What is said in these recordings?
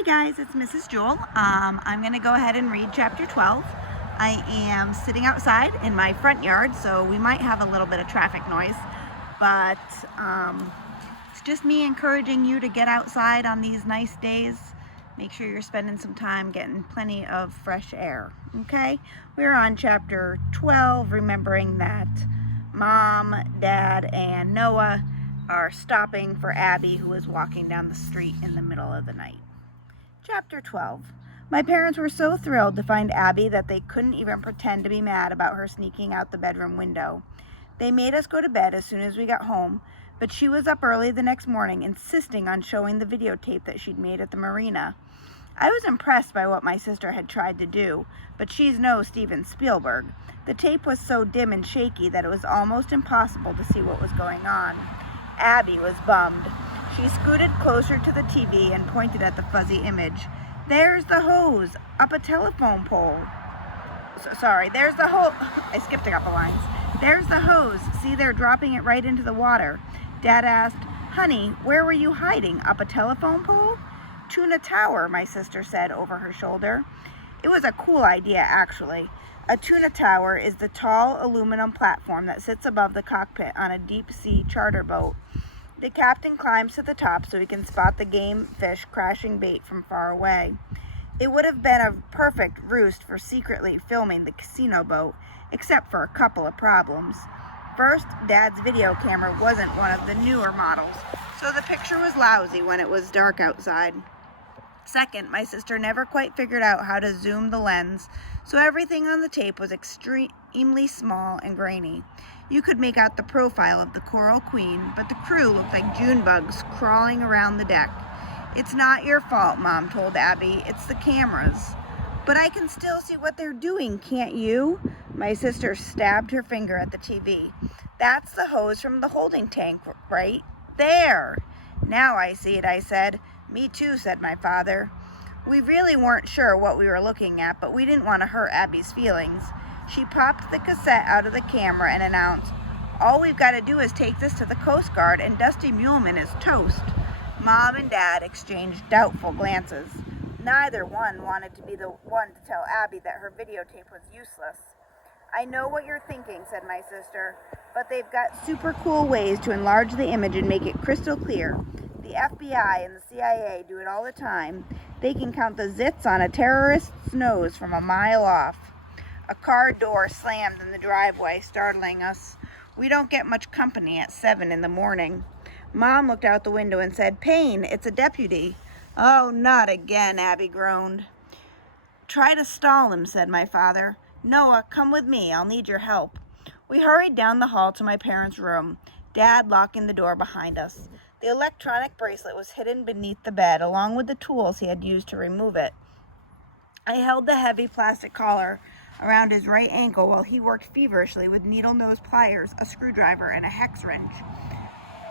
Hi guys, it's Mrs. Jewel. I'm going to go ahead and read chapter 12. I am sitting outside in my front yard, so we might have a little bit of traffic noise, but it's just me encouraging you to get outside on these nice days. Make sure you're spending some time getting plenty of fresh air, okay? We're on chapter 12, remembering that Mom, Dad, and Noah are stopping for Abby, who is walking down the street in the middle of the night. Chapter 12. My parents were so thrilled to find Abby that they couldn't even pretend to be mad about her sneaking out the bedroom window. They made us go to bed as soon as we got home, but she was up early the next morning, insisting on showing the videotape that she'd made at the marina. I was impressed by what my sister had tried to do, but she's no Steven Spielberg. The tape was so dim and shaky that it was almost impossible to see what was going on. Abby was bummed. She scooted closer to the TV and pointed at the fuzzy image. There's the hose, up a telephone pole. There's the hose. I skipped a couple lines. There's the hose. See, they're dropping it right into the water. Dad asked, "Honey, where were you hiding? Up a telephone pole?" "Tuna Tower," my sister said over her shoulder. It was a cool idea, actually. A tuna tower is the tall aluminum platform that sits above the cockpit on a deep-sea charter boat. The captain climbs to the top so he can spot the game fish crashing bait from far away. It would have been a perfect roost for secretly filming the casino boat, except for a couple of problems. First, Dad's video camera wasn't one of the newer models, so the picture was lousy when it was dark outside. Second, my sister never quite figured out how to zoom the lens, so everything on the tape was extremely small and grainy. You could make out the profile of the Coral Queen, but the crew looked like June bugs crawling around the deck. "It's not your fault," Mom told Abby. "It's the cameras." "But I can still see what they're doing, can't you?" My sister stabbed her finger at the TV. "That's the hose from the holding tank, right there." "Now I see it," I said. "Me too," said my father. We really weren't sure what we were looking at, but we didn't want to hurt Abby's feelings. She popped the cassette out of the camera and announced, "All we've got to do is take this to the Coast Guard and Dusty Muleman is toast." Mom and Dad exchanged doubtful glances. Neither one wanted to be the one to tell Abby that her videotape was useless. "I know what you're thinking," said my sister, "but they've got super cool ways to enlarge the image and make it crystal clear. The FBI and the CIA do it all the time. They can count the zits on a terrorist's nose from a mile off." A car door slammed in the driveway, startling us. We don't get much company at 7 in the morning. Mom looked out the window and said, "Payne, it's a deputy." "Oh, not again," Abby groaned. "Try to stall him," said my father. "Noah, come with me. I'll need your help." We hurried down the hall to my parents' room, Dad locking the door behind us. The electronic bracelet was hidden beneath the bed, along with the tools he had used to remove it. I held the heavy plastic collar around his right ankle while he worked feverishly with needle-nose pliers, a screwdriver, and a hex wrench.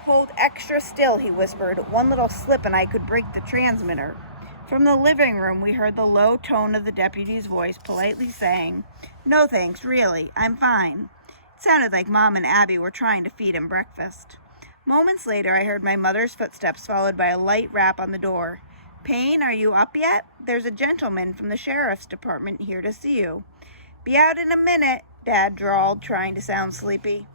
"Hold extra still," he whispered. "One little slip and I could break the transmitter." From the living room, we heard the low tone of the deputy's voice politely saying, "No thanks, really, I'm fine." It sounded like Mom and Abby were trying to feed him breakfast. Moments later, I heard my mother's footsteps followed by a light rap on the door. "Payne, are you up yet? There's a gentleman from the sheriff's department here to see you." "Be out in a minute," Dad drawled, trying to sound sleepy.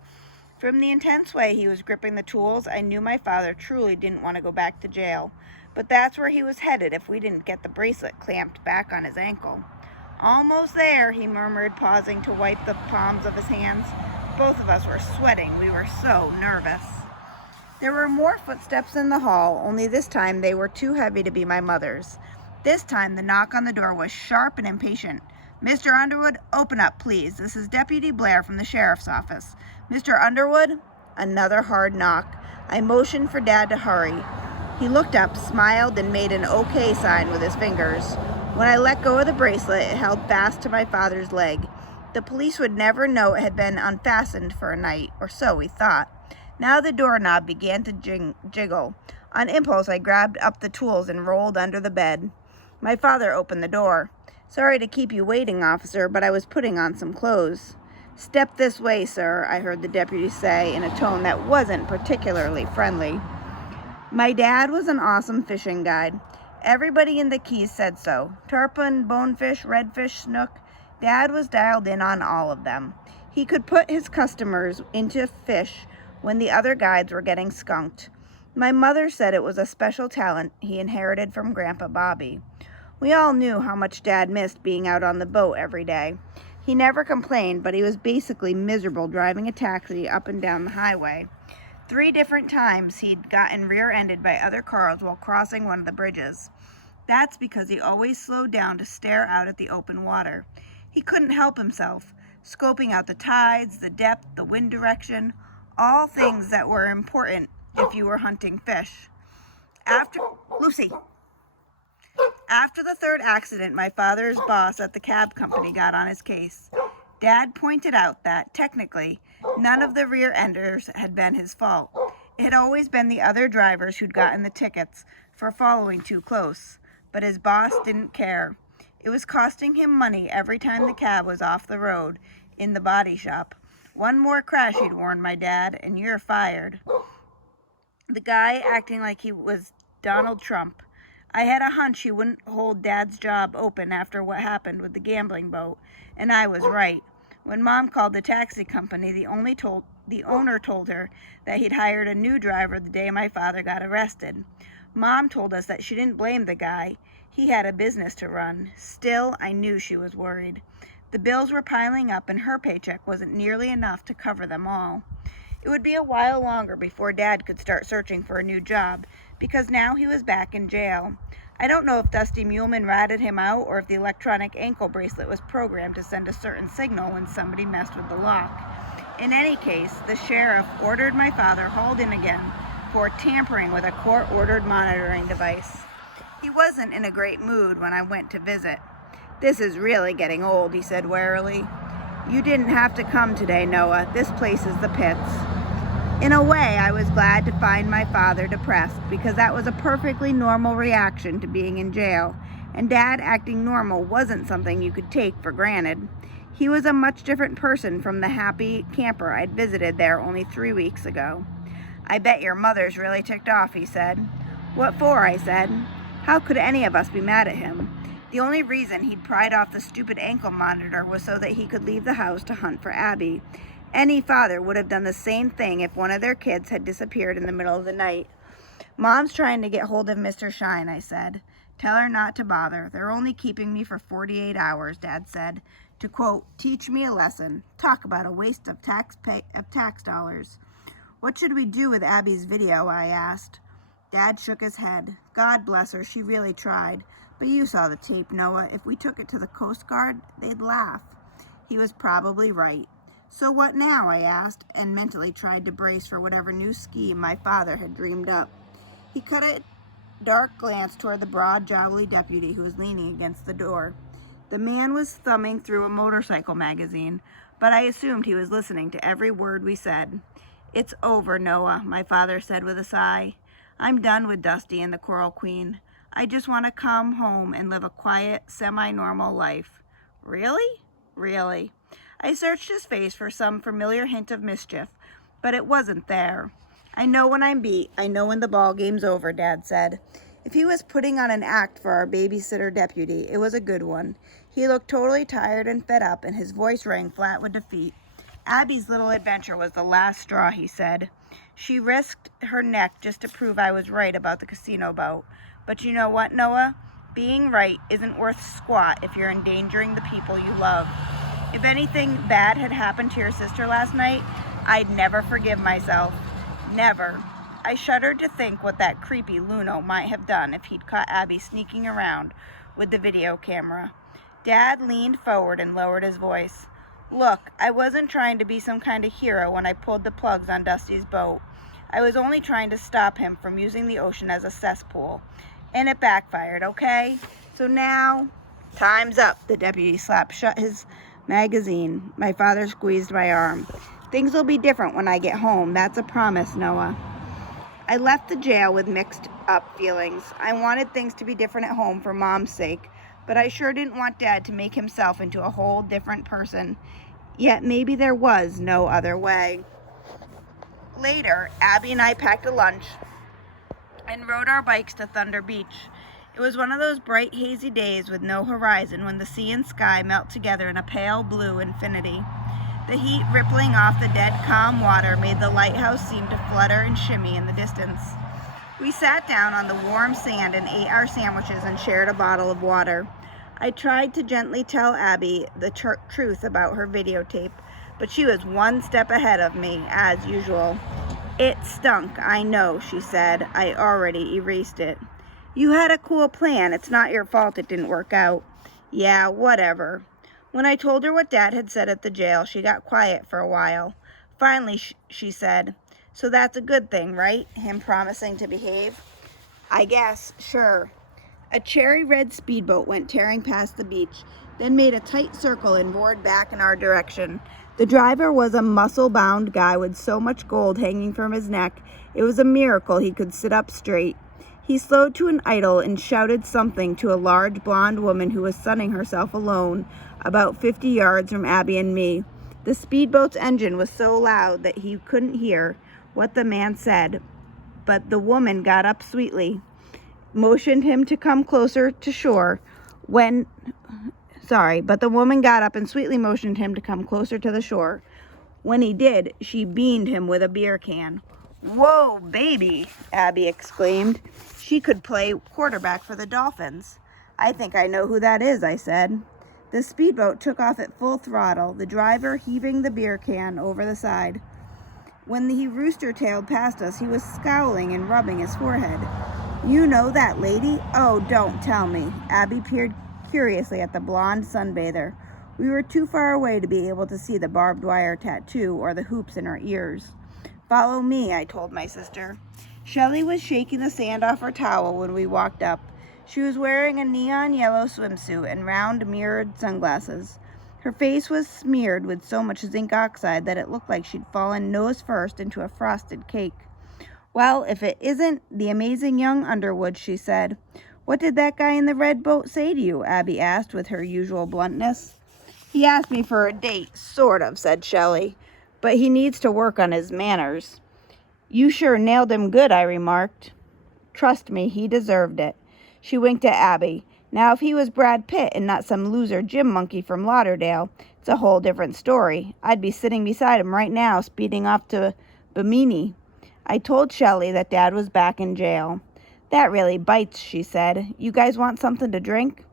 From the intense way he was gripping the tools, I knew my father truly didn't want to go back to jail. But that's where he was headed if we didn't get the bracelet clamped back on his ankle. "Almost there," he murmured, pausing to wipe the palms of his hands. Both of us were sweating. We were so nervous. There were more footsteps in the hall, only this time they were too heavy to be my mother's. This time the knock on the door was sharp and impatient. "Mr. Underwood, open up, please. This is Deputy Blair from the sheriff's office." "Mr. Underwood?" Another hard knock. I motioned for Dad to hurry. He looked up, smiled, and made an okay sign with his fingers. When I let go of the bracelet, it held fast to my father's leg. The police would never know it had been unfastened for a night, or so we thought. Now the doorknob began to jiggle. On impulse, I grabbed up the tools and rolled under the bed. My father opened the door. "Sorry to keep you waiting, officer, but I was putting on some clothes." "Step this way, sir," I heard the deputy say in a tone that wasn't particularly friendly. My dad was an awesome fishing guide. Everybody in the Keys said so. Tarpon, bonefish, redfish, snook. Dad was dialed in on all of them. He could put his customers into fish when the other guides were getting skunked. My mother said it was a special talent he inherited from Grandpa Bobby. We all knew how much Dad missed being out on the boat every day. He never complained, but he was basically miserable driving a taxi up and down the highway. 3 different times he'd gotten rear-ended by other cars while crossing one of the bridges. That's because he always slowed down to stare out at the open water. He couldn't help himself, scoping out the tides, the depth, the wind direction, all things that were important if you were hunting fish. After the 3rd accident, my father's boss at the cab company got on his case. Dad pointed out that, technically, none of the rear-enders had been his fault. It had always been the other drivers who'd gotten the tickets for following too close. But his boss didn't care. It was costing him money every time the cab was off the road in the body shop. One more crash, he'd warned my dad, and you're fired. The guy acting like he was Donald Trump. I had a hunch he wouldn't hold Dad's job open after what happened with the gambling boat, and I was right. When Mom called the taxi company, the owner told her that he'd hired a new driver the day my father got arrested. Mom told us that she didn't blame the guy. He had a business to run. Still, I knew she was worried. The bills were piling up and her paycheck wasn't nearly enough to cover them all. It would be a while longer before Dad could start searching for a new job, because now he was back in jail. I don't know if Dusty Muleman ratted him out or if the electronic ankle bracelet was programmed to send a certain signal when somebody messed with the lock. In any case, the sheriff ordered my father hauled in again for tampering with a court-ordered monitoring device. He wasn't in a great mood when I went to visit. "This is really getting old," he said warily. "You didn't have to come today, Noah. This place is the pits." In a way, I was glad to find my father depressed, because that was a perfectly normal reaction to being in jail, and Dad acting normal wasn't something you could take for granted. He was a much different person from the happy camper I'd visited there only 3 weeks ago. "I bet your mother's really ticked off," he said. "What for?" I said. How could any of us be mad at him? The only reason he'd pried off the stupid ankle monitor was so that he could leave the house to hunt for Abby. Any father would have done the same thing if one of their kids had disappeared in the middle of the night. "Mom's trying to get hold of Mr. Shine," I said. "Tell her not to bother. They're only keeping me for 48 hours, Dad said. To quote, teach me a lesson. Talk about a waste of tax dollars." "What should we do with Abby's video?" I asked. Dad shook his head. "God bless her, she really tried. But you saw the tape, Noah. If we took it to the Coast Guard, they'd laugh." He was probably right. "So what now?" I asked, and mentally tried to brace for whatever new scheme my father had dreamed up. He cut a dark glance toward the broad, jowly deputy who was leaning against the door. The man was thumbing through a motorcycle magazine, but I assumed he was listening to every word we said. "It's over, Noah," my father said with a sigh. "I'm done with Dusty and the Coral Queen. I just want to come home and live a quiet, semi-normal life." "Really?" "Really." I searched his face for some familiar hint of mischief, but it wasn't there. "I know when I'm beat. I know when the ball game's over," Dad said. If he was putting on an act for our babysitter deputy, it was a good one. He looked totally tired and fed up, and his voice rang flat with defeat. "Abby's little adventure was the last straw," he said. "She risked her neck just to prove I was right about the casino boat. But you know what, Noah? Being right isn't worth squat if you're endangering the people you love. If anything bad had happened to your sister last night, I'd never forgive myself. Never." I shuddered to think what that creepy Luno might have done if he'd caught Abby sneaking around with the video camera. Dad leaned forward and lowered his voice. "Look, I wasn't trying to be some kind of hero when I pulled the plugs on Dusty's boat. I was only trying to stop him from using the ocean as a cesspool. And it backfired, okay? So now, time's up." The deputy slapped shut his magazine. My father squeezed my arm. "Things will be different when I get home. That's a promise, Noah." I left the jail with mixed up feelings. I wanted things to be different at home for Mom's sake, but I sure didn't want Dad to make himself into a whole different person. Yet maybe there was no other way. Later, Abby and I packed a lunch and rode our bikes to Thunder Beach. It was one of those bright, hazy days with no horizon when the sea and sky melt together in a pale blue infinity. The heat rippling off the dead, calm water made the lighthouse seem to flutter and shimmy in the distance. We sat down on the warm sand and ate our sandwiches and shared a bottle of water. I tried to gently tell Abby the truth about her videotape, but she was one step ahead of me, as usual. "It stunk, I know," she said. "I already erased it." "You had a cool plan. It's not your fault it didn't work out." "Yeah, whatever." When I told her what Dad had said at the jail, she got quiet for a while. Finally, she said, "So that's a good thing, right? Him promising to behave?" "I guess, sure." A cherry red speedboat went tearing past the beach, then made a tight circle and roared back in our direction. The driver was a muscle-bound guy with so much gold hanging from his neck, it was a miracle he could sit up straight. He slowed to an idle and shouted something to a large blonde woman who was sunning herself alone, about 50 yards from Abby and me. The speedboat's engine was so loud that he couldn't hear what the man said, but the woman got up sweetly, motioned him to come closer to shore. But the woman got up and sweetly motioned him to come closer to the shore. When he did, she beamed him with a beer can. "Whoa, baby," Abby exclaimed. "She could play quarterback for the Dolphins." "I think I know who that is," I said. The speedboat took off at full throttle, the driver heaving the beer can over the side. When he rooster-tailed past us, he was scowling and rubbing his forehead. "You know that lady?" "Oh, don't tell me." Abby peered curiously at the blonde sunbather. We were too far away to be able to see the barbed wire tattoo or the hoops in her ears. "Follow me," I told my sister. Shelley was shaking the sand off her towel when we walked up. She was wearing a neon yellow swimsuit and round mirrored sunglasses. Her face was smeared with so much zinc oxide that it looked like she'd fallen nose first into a frosted cake. "Well, if it isn't the amazing young Underwood," she said. "What did that guy in the red boat say to you?" Abby asked with her usual bluntness. "He asked me for a date, sort of," said Shelley. "But he needs to work on his manners." "You sure nailed him good," I remarked. "Trust me, he deserved it." She winked at Abby. "Now, if he was Brad Pitt and not some loser gym monkey from Lauderdale, it's a whole different story. I'd be sitting beside him right now, speeding off to Bimini." I told Shelley that Dad was back in jail. "That really bites," she said. "You guys want something to drink?"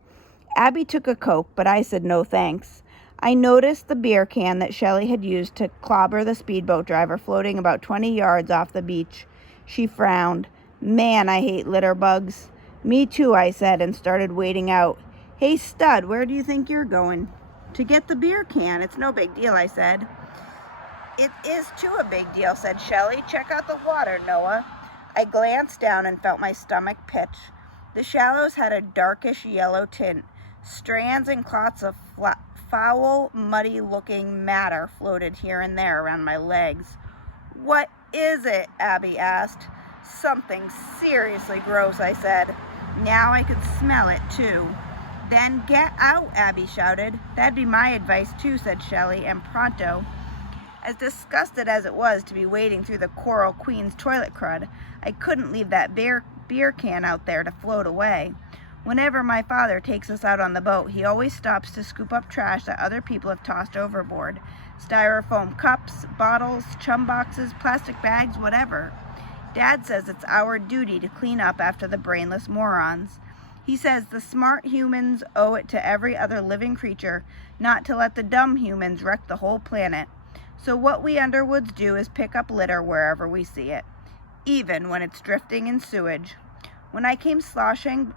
Abby took a Coke, but I said no thanks. I noticed the beer can that Shelley had used to clobber the speedboat driver floating about 20 yards off the beach. She frowned. "Man, I hate litter bugs." "Me too," I said, and started wading out. "Hey, stud, where do you think you're going?" "To get the beer can. It's no big deal," I said. "It is too a big deal," said Shelley. "Check out the water, Noah." I glanced down and felt my stomach pitch. The shallows had a darkish yellow tint. Strands and clots of foul, muddy-looking matter floated here and there around my legs. "What is it?" Abby asked. "Something seriously gross," I said. Now I could smell it, too. "Then get out," Abby shouted. "That'd be my advice, too," said Shelley, and pronto. As disgusted as it was to be wading through the Coral Queen's toilet crud, I couldn't leave that beer can out there to float away. Whenever my father takes us out on the boat, he always stops to scoop up trash that other people have tossed overboard. Styrofoam cups, bottles, chum boxes, plastic bags, whatever. Dad says it's our duty to clean up after the brainless morons. He says the smart humans owe it to every other living creature not to let the dumb humans wreck the whole planet. So what we Underwoods do is pick up litter wherever we see it, even when it's drifting in sewage. When I came sloshing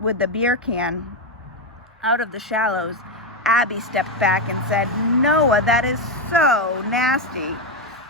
with the beer can out of the shallows, Abby stepped back and said, "Noah, that is so nasty."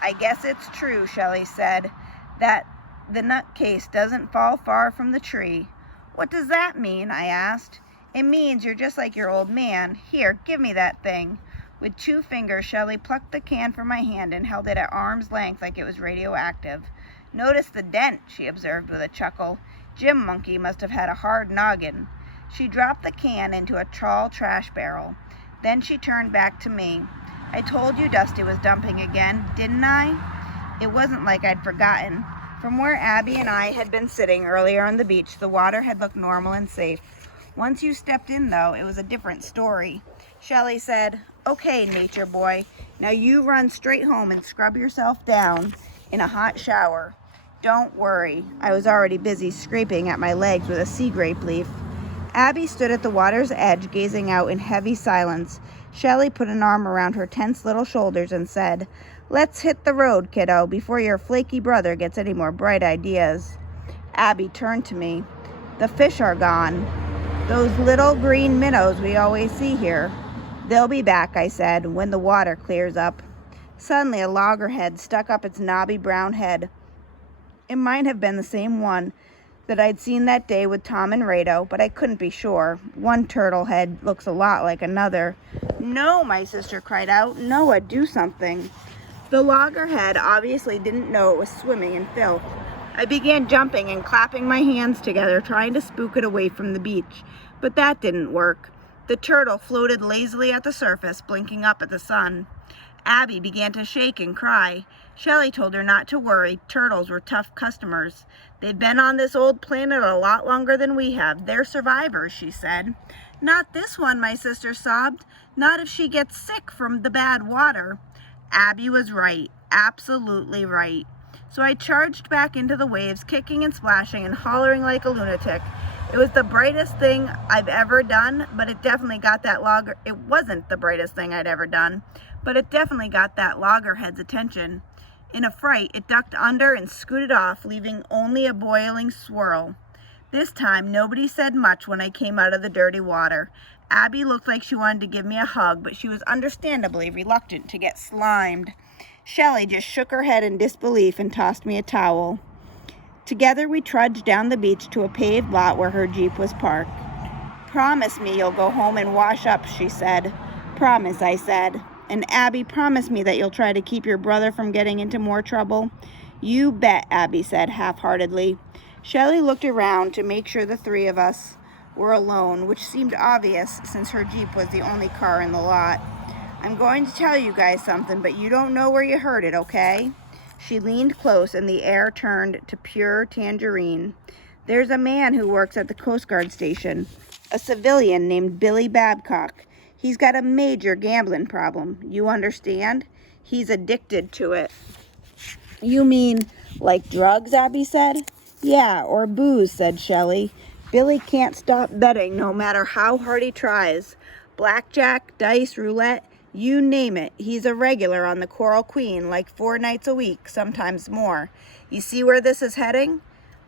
"I guess it's true," Shelley said, "that the nutcase doesn't fall far from the tree." "What does that mean?" I asked. "It means you're just like your old man. Here, give me that thing." With 2 fingers, Shelley plucked the can from my hand and held it at arm's length like it was radioactive. "Notice the dent," she observed with a chuckle. "Jim Monkey must have had a hard noggin." She dropped the can into a tall trash barrel. Then she turned back to me. "I told you Dusty was dumping again, didn't I?" It wasn't like I'd forgotten. From where Abby and I had been sitting earlier on the beach, the water had looked normal and safe. Once you stepped in, though, it was a different story. Shelly said, "Okay, nature boy, now you run straight home and scrub yourself down in a hot shower. Don't worry." I was already busy scraping at my legs with a sea grape leaf. Abby stood at the water's edge, gazing out in heavy silence. Shelly put an arm around her tense little shoulders and said, "Let's hit the road, kiddo, before your flaky brother gets any more bright ideas." Abby turned to me. "The fish are gone. Those little green minnows we always see here. They'll be back," I said, "when the water clears up." Suddenly, a loggerhead stuck up its knobby brown head. It might have been the same one that I'd seen that day with Tom and Rado, but I couldn't be sure. One turtle head looks a lot like another. "No," my sister cried out. "Noah, do something." The loggerhead obviously didn't know it was swimming in filth. I began jumping and clapping my hands together, trying to spook it away from the beach, but that didn't work. The turtle floated lazily at the surface, blinking up at the sun. Abby began to shake and cry. Shelly told her not to worry. Turtles were tough customers. "They've been on this old planet a lot longer than we have. They're survivors," she said. "Not this one," my sister sobbed. "Not if she gets sick from the bad water." Abby was right, absolutely right. So I charged back into the waves, kicking and splashing and hollering like a lunatic. It was the brightest thing I've ever done, but it definitely got that It wasn't the brightest thing I'd ever done, but it definitely got that loggerhead's attention. In a fright, it ducked under and scooted off, leaving only a boiling swirl. This time, nobody said much when I came out of the dirty water. Abby looked like she wanted to give me a hug, but she was understandably reluctant to get slimed. Shelly just shook her head in disbelief and tossed me a towel. Together we trudged down the beach to a paved lot where her Jeep was parked. "Promise me you'll go home and wash up," she said. "Promise," I said. "And Abby, promise me that you'll try to keep your brother from getting into more trouble." "You bet," Abby said half-heartedly. Shelly looked around to make sure the three of us were alone, which seemed obvious since her Jeep was the only car in the lot. "I'm going to tell you guys something, but you don't know where you heard it, okay?" She leaned close and the air turned to pure tangerine. "There's a man who works at the Coast Guard station, a civilian named Billy Babcock. He's got a major gambling problem. You understand? He's addicted to it." "You mean like drugs?" Abby said. "Yeah, or booze," said Shelly. "Billy can't stop betting no matter how hard he tries. Blackjack, dice, roulette, you name it. He's a regular on the Coral Queen, like 4 nights a week, sometimes more. You see where this is heading?"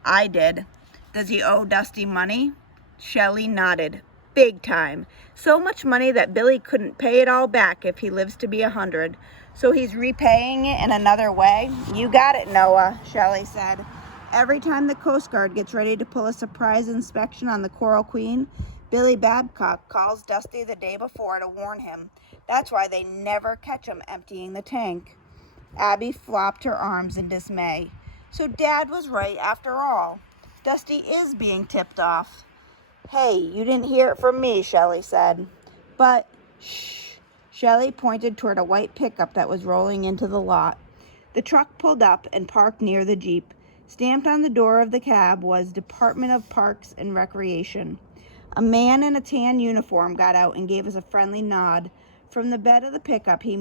I did. "Does he owe Dusty money?" Shelly nodded. "Big time. So much money that Billy couldn't pay it all back if he lives to be 100. So he's repaying it in another way?" "You got it, Noah," Shelly said. "Every time the Coast Guard gets ready to pull a surprise inspection on the Coral Queen, Billy Babcock calls Dusty the day before to warn him. That's why they never catch him emptying the tank." Abby flopped her arms in dismay. "So Dad was right after all. Dusty is being tipped off." "Hey, you didn't hear it from me," Shelly said. "But, shh." Shelly pointed toward a white pickup that was rolling into the lot. The truck pulled up and parked near the Jeep. Stamped on the door of the cab was Department of Parks and Recreation. A man in a tan uniform got out and gave us a friendly nod. From the bed of the pickup, he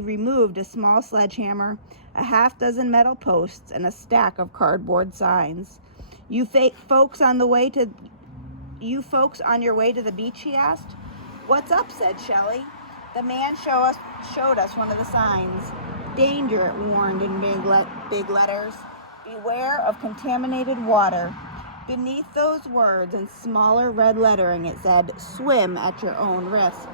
removed a small sledgehammer, a half-dozen metal posts, and a stack of cardboard signs. You folks on your way to the beach?" he asked. "What's up?" said Shelly. The man showed us one of the signs. "Danger," it warned in big letters. "Beware of contaminated water." Beneath those words in smaller red lettering it said, "Swim at your own risk."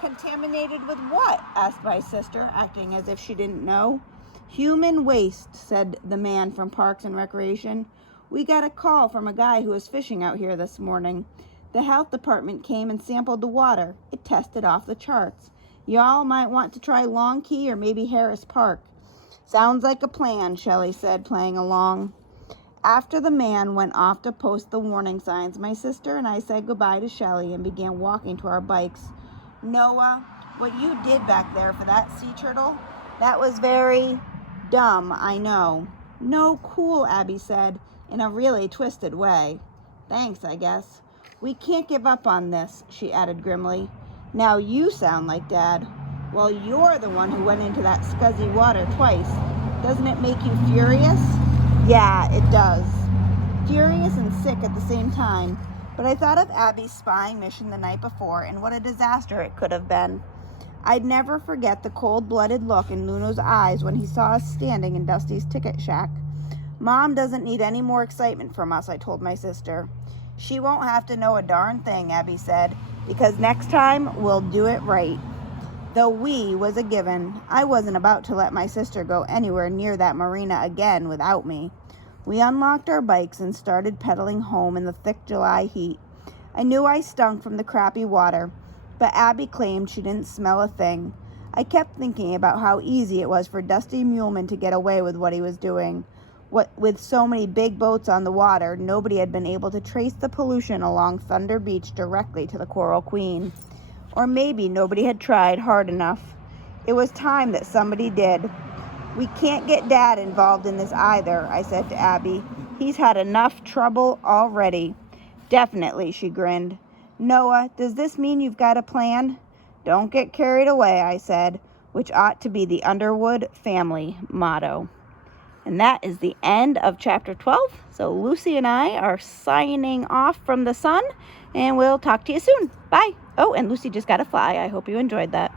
"Contaminated with what?" asked my sister, acting as if she didn't know. "Human waste," said the man from Parks and Recreation. "We got a call from a guy who was fishing out here this morning. The health department came and sampled the water. It tested off the charts. Y'all might want to try Long Key or maybe Harris Park." "Sounds like a plan," Shelly said, playing along. After the man went off to post the warning signs, my sister and I said goodbye to Shelly and began walking to our bikes. "Noah, what you did back there for that sea turtle, that was very dumb, I know." No, cool, Abby said, in a really twisted way. Thanks, I guess. We can't give up on this, she added grimly. Now you sound like Dad. Well, you're the one who went into that scuzzy water twice. Doesn't it make you furious? Yeah, it does. Furious and sick at the same time. But I thought of Abby's spying mission the night before and what a disaster it could have been. I'd never forget the cold-blooded look in Luno's eyes when he saw us standing in Dusty's ticket shack. Mom doesn't need any more excitement from us, I told my sister. She won't have to know a darn thing, Abby said, because next time we'll do it right. Though we was a given. I wasn't about to let my sister go anywhere near that marina again without me. We unlocked our bikes and started pedaling home in the thick July heat. I knew I stunk from the crappy water, but Abby claimed she didn't smell a thing. I kept thinking about how easy it was for Dusty Muleman to get away with what he was doing. With so many big boats on the water, nobody had been able to trace the pollution along Thunder Beach directly to the Coral Queen. Or maybe nobody had tried hard enough. It was time that somebody did. We can't get Dad involved in this either, I said to Abby. He's had enough trouble already. Definitely, she grinned. Noah, does this mean you've got a plan? Don't get carried away, I said, which ought to be the Underwood family motto. And that is the end of chapter 12. So Lucy and I are signing off from the sun, and we'll talk to you soon. Bye. Oh, and Lucy just got to fly. I hope you enjoyed that.